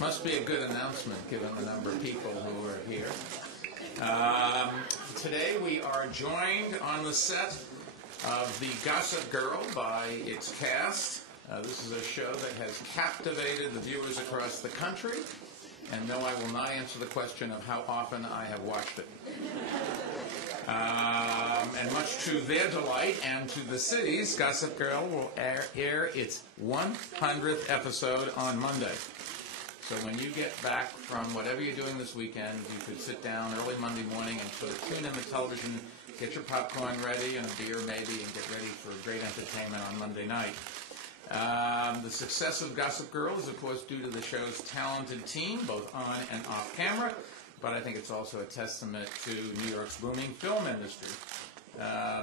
Must be a good announcement given the number of people who are here. Today we are joined on the set of The Gossip Girl by its cast. This is a show that has captivated the viewers across the country, and no, I will not answer the question of how often I have watched it. And much to their delight and to the city's, Gossip Girl will air its 100th episode on Monday. So when you get back from whatever you're doing this weekend, you could sit down early Monday morning and sort of tune in the television, get your popcorn ready and a beer maybe, and get ready for great entertainment on Monday night. The success of Gossip Girl is, of course, due to the show's talented team, both on and off camera, but I think it's also a testament to New York's booming film industry.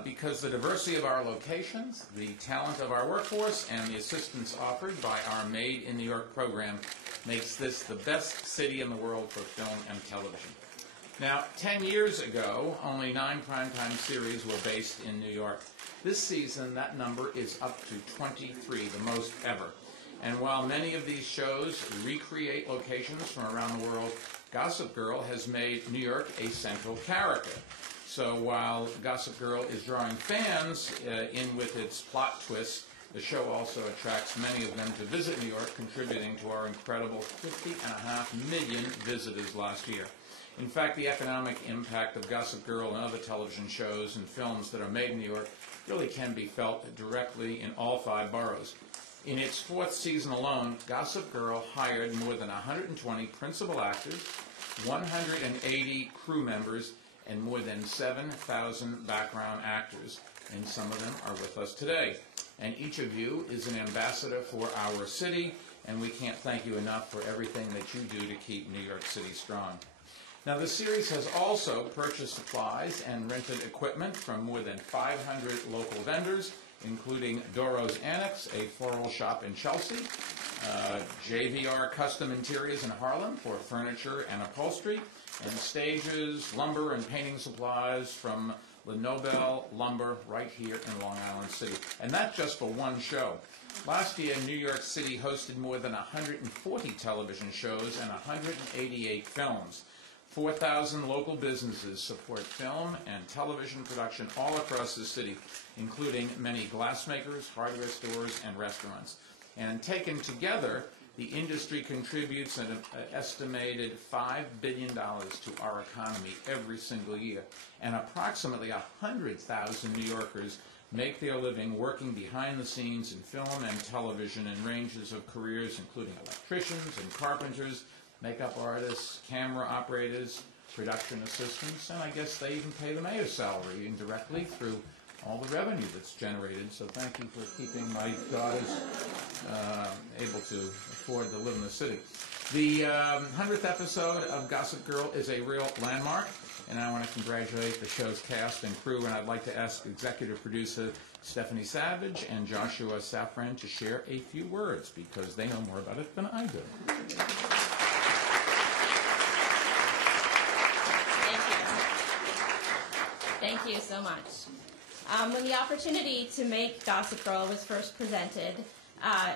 Because the diversity of our locations, the talent of our workforce, and the assistance offered by our Made in New York program makes this the best city in the world for film and television. Now, 10 years ago, only 9 primetime series were based in New York. This season, that number is up to 23, the most ever. And while many of these shows recreate locations from around the world, Gossip Girl has made New York a central character. So while Gossip Girl is drawing fans in with its plot twists, the show also attracts many of them to visit New York, contributing to our incredible 50.5 million visitors last year. In fact, the economic impact of Gossip Girl and other television shows and films that are made in New York really can be felt directly in all 5 boroughs. In its 4th season alone, Gossip Girl hired more than 120 principal actors, 180 crew members, and more than 7,000 background actors, and some of them are with us today. And each of you is an ambassador for our city, and we can't thank you enough for everything that you do to keep New York City strong. Now, the series has also purchased supplies and rented equipment from more than 500 local vendors, including Doro's Annex, a floral shop in Chelsea, JVR Custom Interiors in Harlem for furniture and upholstery, and stages, lumber, and painting supplies from Nobel Lumber right here in Long Island City. And that's just for one show. Last year, New York City hosted more than 140 television shows and 188 films. 4,000 local businesses support film and television production all across the city, including many glassmakers, hardware stores, and restaurants. And taken together, the industry contributes an estimated $5 billion to our economy every single year. And approximately 100,000 New Yorkers make their living working behind the scenes in film and television in ranges of careers, including electricians and carpenters, makeup artists, camera operators, production assistants, and I guess they even pay the mayor's salary indirectly through all the revenue that's generated. So thank you for keeping my daughters able to afford to live in the city. The 100th episode of Gossip Girl is a real landmark, and I want to congratulate the show's cast and crew, and I'd like to ask executive producer Stephanie Savage and Joshua Safran to share a few words, because they know more about it than I do. Thank you so much. When the opportunity to make Gossip Girl was first presented,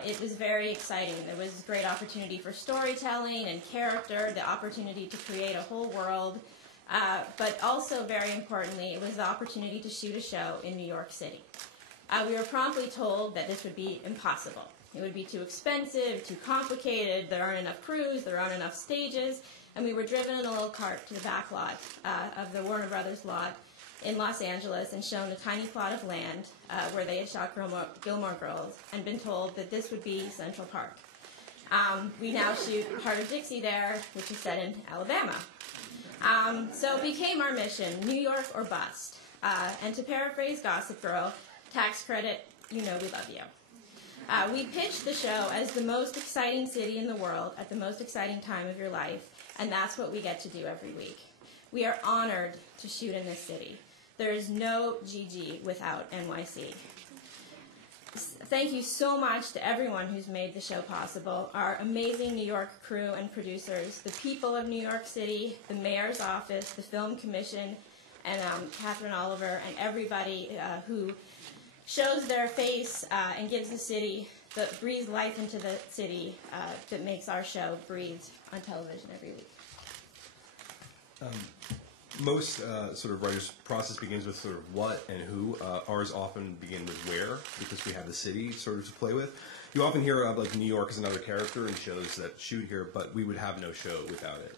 it was very exciting. There was a great opportunity for storytelling and character, the opportunity to create a whole world, but also, very importantly, it was the opportunity to shoot a show in New York City. We were promptly told that this would be impossible. It would be too expensive, too complicated, there aren't enough crews, there aren't enough stages, and we were driven in a little cart to the back lot of the Warner Brothers lot in Los Angeles and shown a tiny plot of land where they had shot Gilmore Girls and been told that this would be Central Park. We now shoot Heart of Dixie there, which is set in Alabama. So it became our mission, New York or bust. And to paraphrase Gossip Girl, tax credit, you know we love you. We pitched the show as the most exciting city in the world at the most exciting time of your life, and that's what we get to do every week. We are honored to shoot in this city. There is no GG without NYC. Thank you so much to everyone who's made the show possible, our amazing New York crew and producers, the people of New York City, the mayor's office, the film commission, and Catherine Oliver, and everybody who shows their face and gives the city breathe life into the city that makes our show breathe on television every week. Most sort of writers' process begins with sort of what and who. Ours often begin with where, because we have the city sort of to play with. You often hear of like New York as another character in shows that shoot here, but we would have no show without it.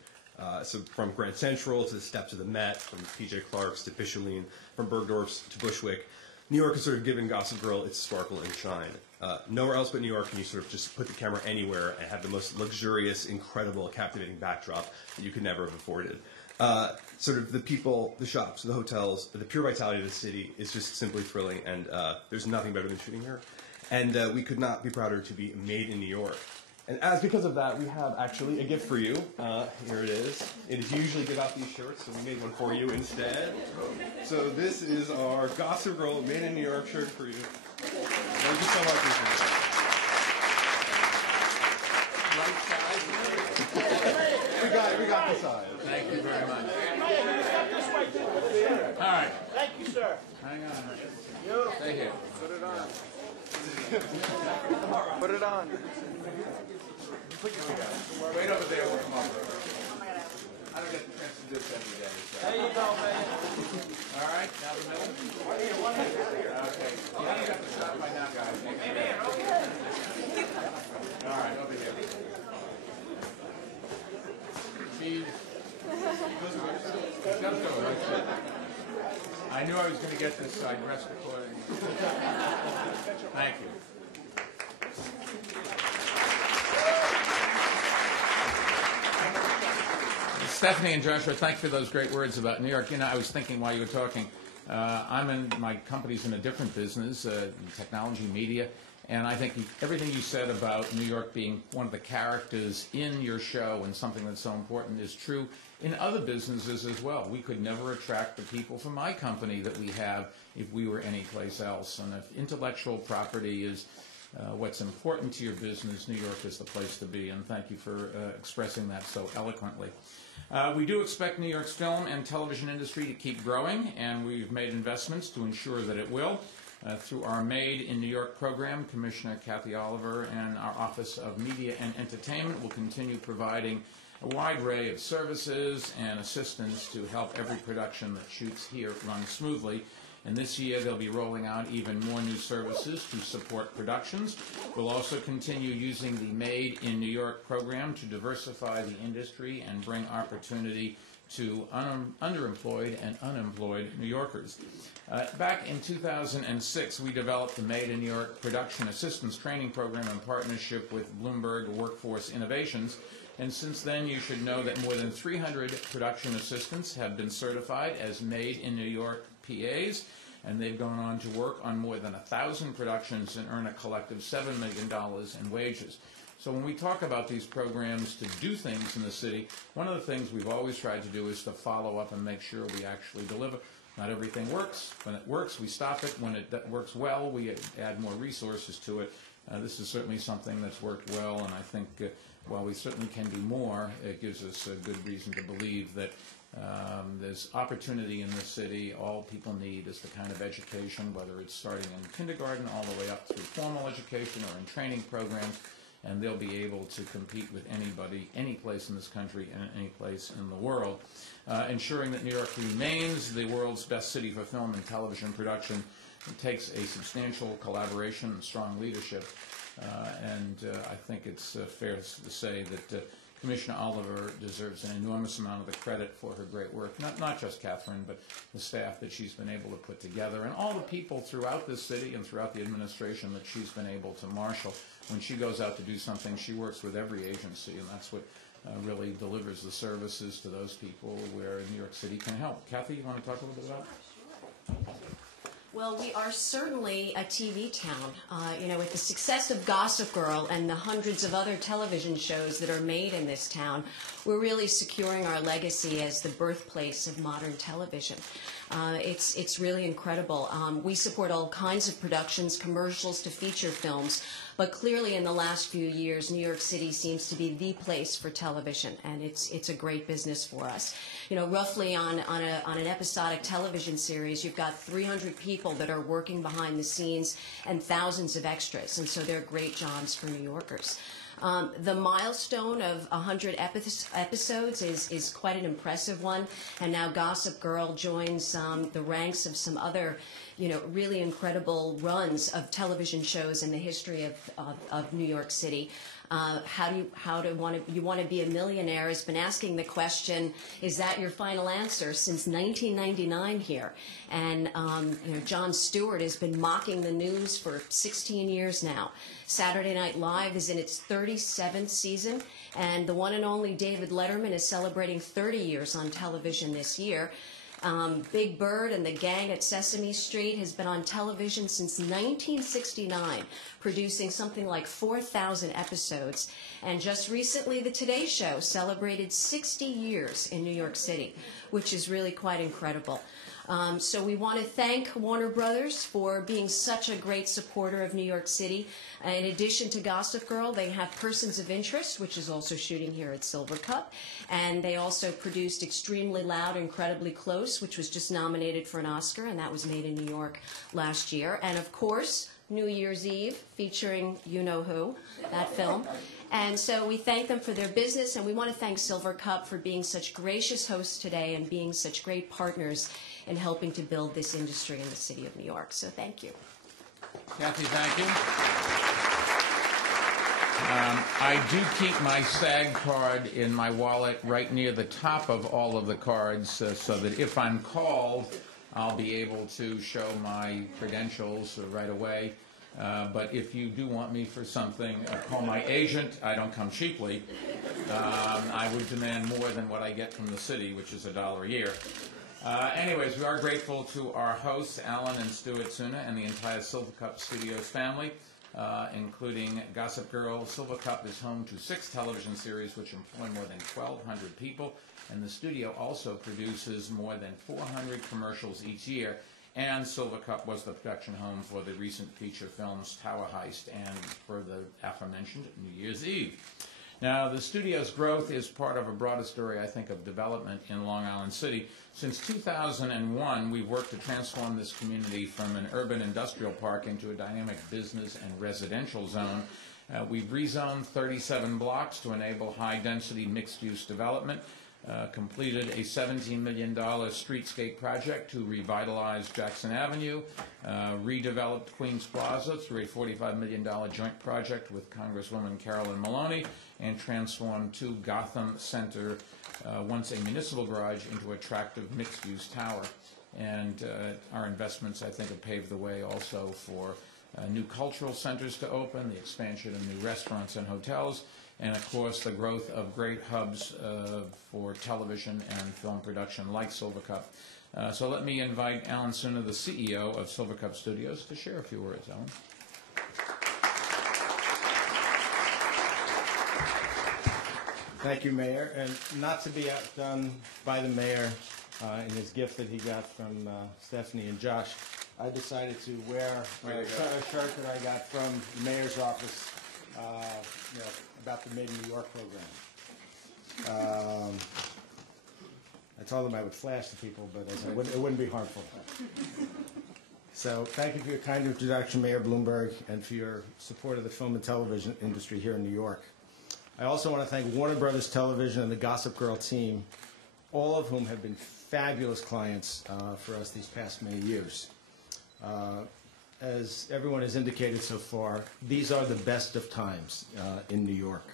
So from Grand Central to the steps of the Met, from P.J. Clark's to Bicheline, from Bergdorf's to Bushwick, New York has sort of given Gossip Girl its sparkle and shine. Nowhere else but New York can you sort of just put the camera anywhere and have the most luxurious, incredible, captivating backdrop that you could never have afforded. Sort of the people, the shops, the hotels, the pure vitality of the city is just simply thrilling, and there's nothing better than shooting here. And we could not be prouder to be made in New York. And because of that, we have actually a gift for you. Here it is. It is usually give out these shirts, so we made one for you instead. So this is our Gossip Girl Made in New York shirt for you. Thank you so much. We got the size. Thank you very much. All right. Thank you, sir. Hang on. Beautiful. Stay here. Put it on. Put it on. Wait over there. We'll come over. I don't get the chance to do this every day. So. There you go, man. All right. Now the middle. Okay. You haven't got the shot by now, guys. All right. Over here. Cheese. Just go. I knew I was going to get this, so I dressed accordingly. Thank you. Stephanie and Joshua, thank you for those great words about New York. You know, I was thinking while you were talking, my company's in a different business, technology, media, and I think everything you said about New York being one of the characters in your show and something that's so important is true in other businesses as well. We could never attract the people from my company that we have if we were anyplace else. And if intellectual property is what's important to your business, New York is the place to be. And thank you for expressing that so eloquently. We do expect New York's film and television industry to keep growing, and we've made investments to ensure that it will. Through our Made in New York program, Commissioner Kathy Oliver and our Office of Media and Entertainment will continue providing a wide array of services and assistance to help every production that shoots here run smoothly. And this year they'll be rolling out even more new services to support productions. We'll also continue using the Made in New York program to diversify the industry and bring opportunity to underemployed and unemployed New Yorkers. Back in 2006, we developed the Made in New York Production Assistance Training Program in partnership with Bloomberg Workforce Innovations. And since then, you should know that more than 300 production assistants have been certified as Made in New York PAs, and they've gone on to work on more than 1,000 productions and earn a collective $7 million in wages. So when we talk about these programs to do things in the city, one of the things we've always tried to do is to follow up and make sure we actually deliver. Not everything works. When it works, we stop it. When it works well, we add more resources to it. This is certainly something that's worked well, and I think while we certainly can do more, it gives us a good reason to believe that there's opportunity in this city. All people need is the kind of education, whether it's starting in kindergarten all the way up through formal education or in training programs, and they'll be able to compete with anybody, any place in this country and any place in the world. Ensuring that New York remains the world's best city for film and television production takes a substantial collaboration and strong leadership. I think it's fair to say that Commissioner Oliver deserves an enormous amount of the credit for her great work, not just Catherine, but the staff that she's been able to put together, and all the people throughout this city and throughout the administration that she's been able to marshal. When she goes out to do something, she works with every agency, and that's what really delivers the services to those people where New York City can help. Kathy, you want to talk a little bit about it? Well, we are certainly a TV town. With the success of Gossip Girl and the hundreds of other television shows that are made in this town, we're really securing our legacy as the birthplace of modern television. It's really incredible. We support all kinds of productions, commercials to feature films, But clearly in the last few years, New York City seems to be the place for television, and it's a great business for us. You know, roughly on an episodic television series, you've got 300 people that are working behind the scenes and thousands of extras, and so they're great jobs for New Yorkers. The milestone of 100 episodes is quite an impressive one, and now Gossip Girl joins the ranks of some other, you know, really incredible runs of television shows in the history of New York City. You want to be a millionaire has been asking the question, is that your final answer, since 1999 here? And you know, Jon Stewart has been mocking the news for 16 years now. Saturday Night Live is in its 37th season, and the one and only David Letterman is celebrating 30 years on television this year. Big Bird and the Gang at Sesame Street has been on television since 1969, producing something like 4,000 episodes. And just recently, The Today Show celebrated 60 years in New York City, which is really quite incredible. So we want to thank Warner Brothers for being such a great supporter of New York City. In addition to Gossip Girl, they have Persons of Interest, which is also shooting here at Silver Cup. And they also produced Extremely Loud, Incredibly Close, which was just nominated for an Oscar, and that was made in New York last year. And of course, New Year's Eve, featuring you-know-who, that film. And so we thank them for their business, and we want to thank Silver Cup for being such gracious hosts today and being such great partners in helping to build this industry in the city of New York. So thank you. Kathy, thank you. I do keep my SAG card in my wallet right near the top of all of the cards so that if I'm called, I'll be able to show my credentials right away. But if you do want me for something, call my agent. I don't come cheaply. I would demand more than what I get from the city, which is $1 a year. Anyways, we are grateful to our hosts, Alan and Stuart Suna, and the entire Silver Cup Studios family, including Gossip Girl. Silver Cup is home to 6 television series which employ more than 1,200 people, and the studio also produces more than 400 commercials each year. And Silver Cup was the production home for the recent feature films Tower Heist and for the aforementioned New Year's Eve. Now, the studio's growth is part of a broader story, I think, of development in Long Island City. Since 2001, we've worked to transform this community from an urban industrial park into a dynamic business and residential zone. We've rezoned 37 blocks to enable high-density mixed-use development, completed a $17 million streetscape project to revitalize Jackson Avenue, redeveloped Queens Plaza through a $45 million joint project with Congresswoman Carolyn Maloney, and transformed 2 Gotham Center, once a municipal garage, into attractive mixed-use tower. And our investments, I think, have paved the way also for new cultural centers to open, the expansion of new restaurants and hotels, and of course the growth of great hubs for television and film production like Silver Cup. So let me invite Alan Suna, the CEO of Silver Cup Studios, to share a few words. Alan. Thank you, Mayor. And not to be outdone by the Mayor in his gift that he got from Stephanie and Josh, I decided to wear a shirt that I got from the Mayor's office about the Made in New York program. I told them I would flash to people, but I said it wouldn't be harmful. So thank you for your kind introduction, Mayor Bloomberg, and for your support of the film and television industry here in New York. I also want to thank Warner Brothers Television and the Gossip Girl team, all of whom have been fabulous clients for us these past many years. As everyone has indicated so far, these are the best of times in New York.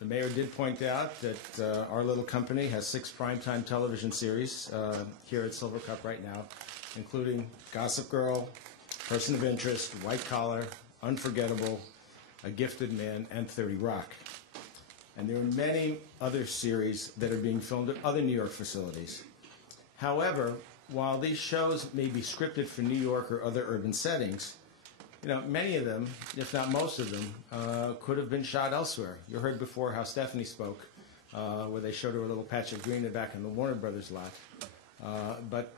The mayor did point out that our little company has 6 primetime television series here at Silver Cup right now, including Gossip Girl, Person of Interest, White Collar, Unforgettable, A Gifted Man, and 30 Rock. And there are many other series that are being filmed at other New York facilities. However, while these shows may be scripted for New York or other urban settings, many of them, if not most of them, could have been shot elsewhere. You heard before how Stephanie spoke, where they showed her a little patch of green back in the Warner Brothers lot. But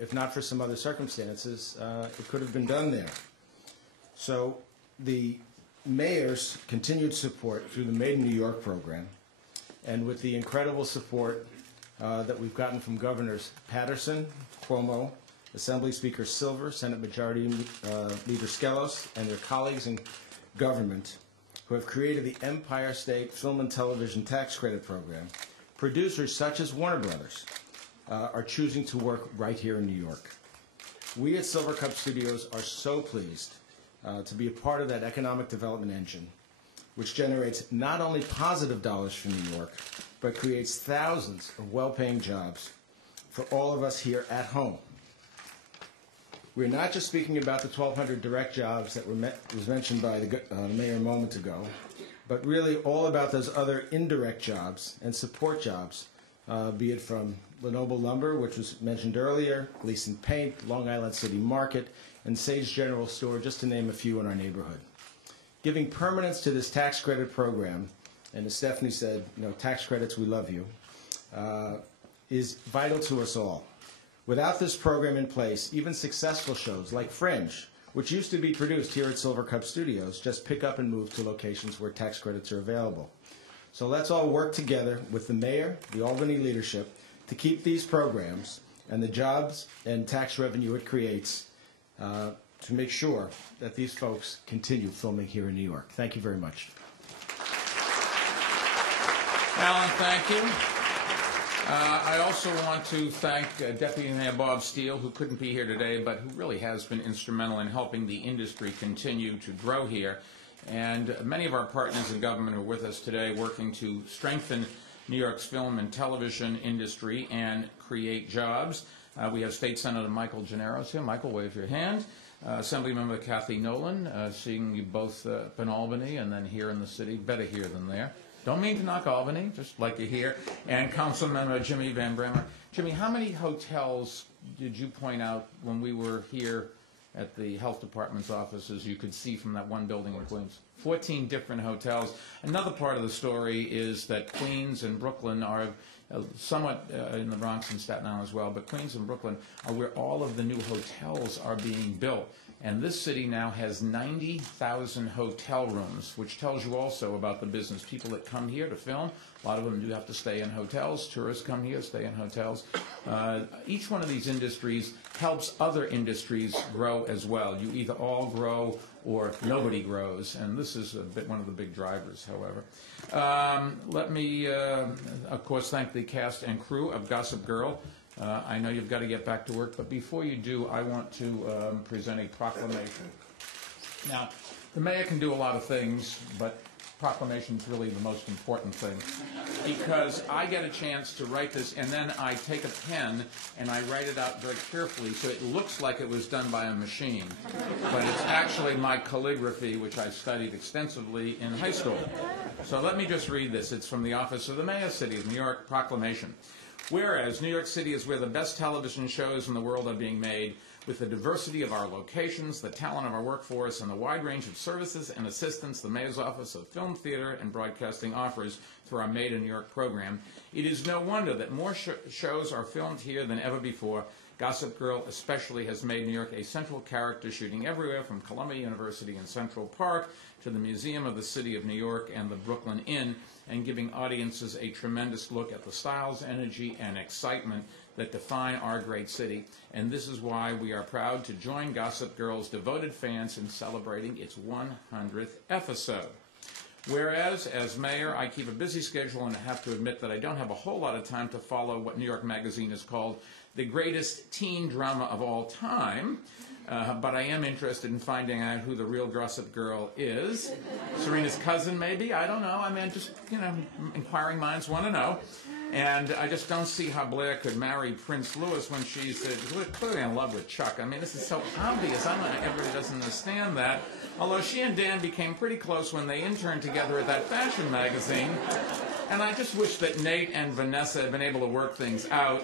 if not for some other circumstances, it could have been done there. So the mayor's continued support through the Made in New York program, and with the incredible support that we've gotten from Governors Patterson, Cuomo, Assembly Speaker Silver, Senate Majority Leader Skelos, and their colleagues in government who have created the Empire State Film and Television Tax Credit Program, producers such as Warner Brothers are choosing to work right here in New York. We at Silver Cup Studios are so pleased to be a part of that economic development engine, which generates not only positive dollars for New York, but creates thousands of well-paying jobs for all of us here at home. We're not just speaking about the 1,200 direct jobs that was mentioned by the mayor a moment ago, but really all about those other indirect jobs and support jobs, be it from Lenoble Lumber, which was mentioned earlier, Gleason Paint, Long Island City Market, and Sage General Store, just to name a few in our neighborhood. Giving permanence to this tax credit program, and as Stephanie said, tax credits, we love you, is vital to us all. Without this program in place, even successful shows like Fringe, which used to be produced here at Silver Cup Studios, just pick up and move to locations where tax credits are available. So let's all work together with the mayor, the Albany leadership, to keep these programs and the jobs and tax revenue it creates to make sure that these folks continue filming here in New York. Thank you very much. Alan, thank you. I also want to thank Deputy Mayor Bob Steele, who couldn't be here today, but who really has been instrumental in helping the industry continue to grow here. And many of our partners in government are with us today working to strengthen New York's film and television industry and create jobs. We have State Senator Michael Gennaro's here. Michael, wave your hand. Assemblymember Kathy Nolan, seeing you both up in Albany and then here in the city. Better here than there. Don't mean to knock Albany, just like you hear. And Councilmember Jimmy Van Bremer. Jimmy, how many hotels did you point out when we were here at the Health Department's offices you could see from that one building in Queens? 14 different hotels. Another part of the story is that Queens and Brooklyn are somewhat in the Bronx and Staten Island as well, but Queens and Brooklyn are where all of the new hotels are being built. And this city now has 90,000 hotel rooms, which tells you also about the business. People that come here to film, a lot of them do have to stay in hotels. Tourists come here, stay in hotels. Each one of these industries helps other industries grow as well. You either all grow or nobody grows, and this is one of the big drivers, however. Let me, of course, thank the cast and crew of Gossip Girl. I know you've got to get back to work, but before you do, I want to present a proclamation. Now, the mayor can do a lot of things, but proclamation is really the most important thing, because I get a chance to write this, and then I take a pen and I write it out very carefully so it looks like it was done by a machine, but it's actually my calligraphy, which I studied extensively in high school. So let me just read this. It's from the Office of the Mayor, City of New York, Proclamation. Whereas New York City is where the best television shows in the world are being made, with the diversity of our locations, the talent of our workforce, and the wide range of services and assistance the Mayor's Office of Film, Theater, and Broadcasting offers through our Made in New York program, it is no wonder that more shows are filmed here than ever before. Gossip Girl especially has made New York a central character, shooting everywhere from Columbia University in Central Park to the Museum of the City of New York and the Brooklyn Inn, and giving audiences a tremendous look at the styles, energy, and excitement that define our great city. And this is why we are proud to join Gossip Girl's devoted fans in celebrating its 100th episode. Whereas, as mayor, I keep a busy schedule and I have to admit that I don't have a whole lot of time to follow what New York Magazine has called the greatest teen drama of all time. But I am interested in finding out who the real Gossip Girl is. Serena's cousin, maybe? I don't know. I mean, just, inquiring minds want to know. And I just don't see how Blair could marry Prince Louis when she's clearly in love with Chuck. I mean, this is so obvious. Everybody doesn't understand that. Although she and Dan became pretty close when they interned together at that fashion magazine. And I just wish that Nate and Vanessa had been able to work things out.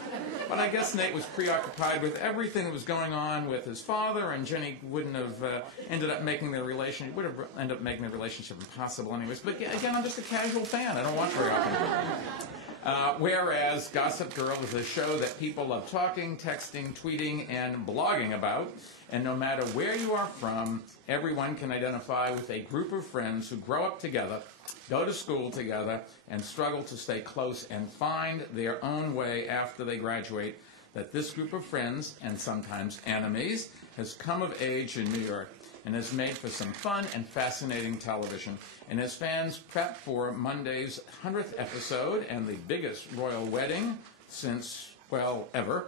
But I guess Nate was preoccupied with everything that was going on with his father, and Jenny wouldn't have ended up making their relationship, would have ended up making their relationship impossible anyways. But again, I'm just a casual fan. I don't watch very often. Whereas Gossip Girl is a show that people love talking, texting, tweeting, and blogging about. And no matter where you are from, everyone can identify with a group of friends who grow up together, go to school together, and struggle to stay close and find their own way after they graduate. That this group of friends, and sometimes enemies, has come of age in New York and has made for some fun and fascinating television. And as fans prep for Monday's 100th episode and the biggest royal wedding since, well, ever,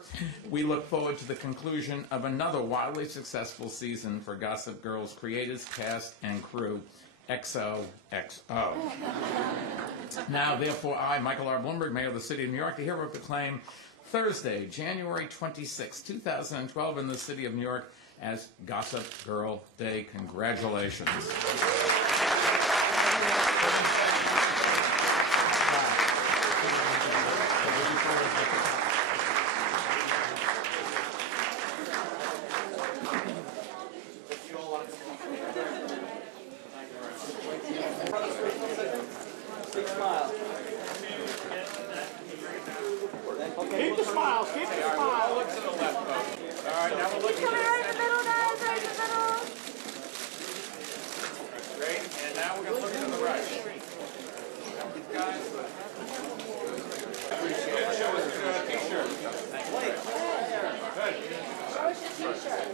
we look forward to the conclusion of another wildly successful season for Gossip Girl's creators, cast, and crew. XOXO. Now, therefore, I, Michael R. Bloomberg, Mayor of the City of New York, the hero of the claim, Thursday, January 26, 2012, in the City of New York, as Gossip Girl Day. Congratulations. Big smile. Keep the smiles. Keep the smiles. Look to the left, folks. All right, now we're looking Coming right in the middle, guys, right in the middle. Great, and now we're going to look to the right. Guys, good. Show us your t-shirt. Good. Show us your t-shirt.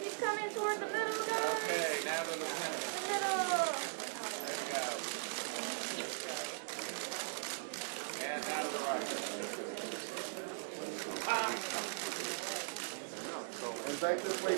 He's coming toward the middle, guys. Okay, now to the center. The middle. There we go. And now to the right. And back this way.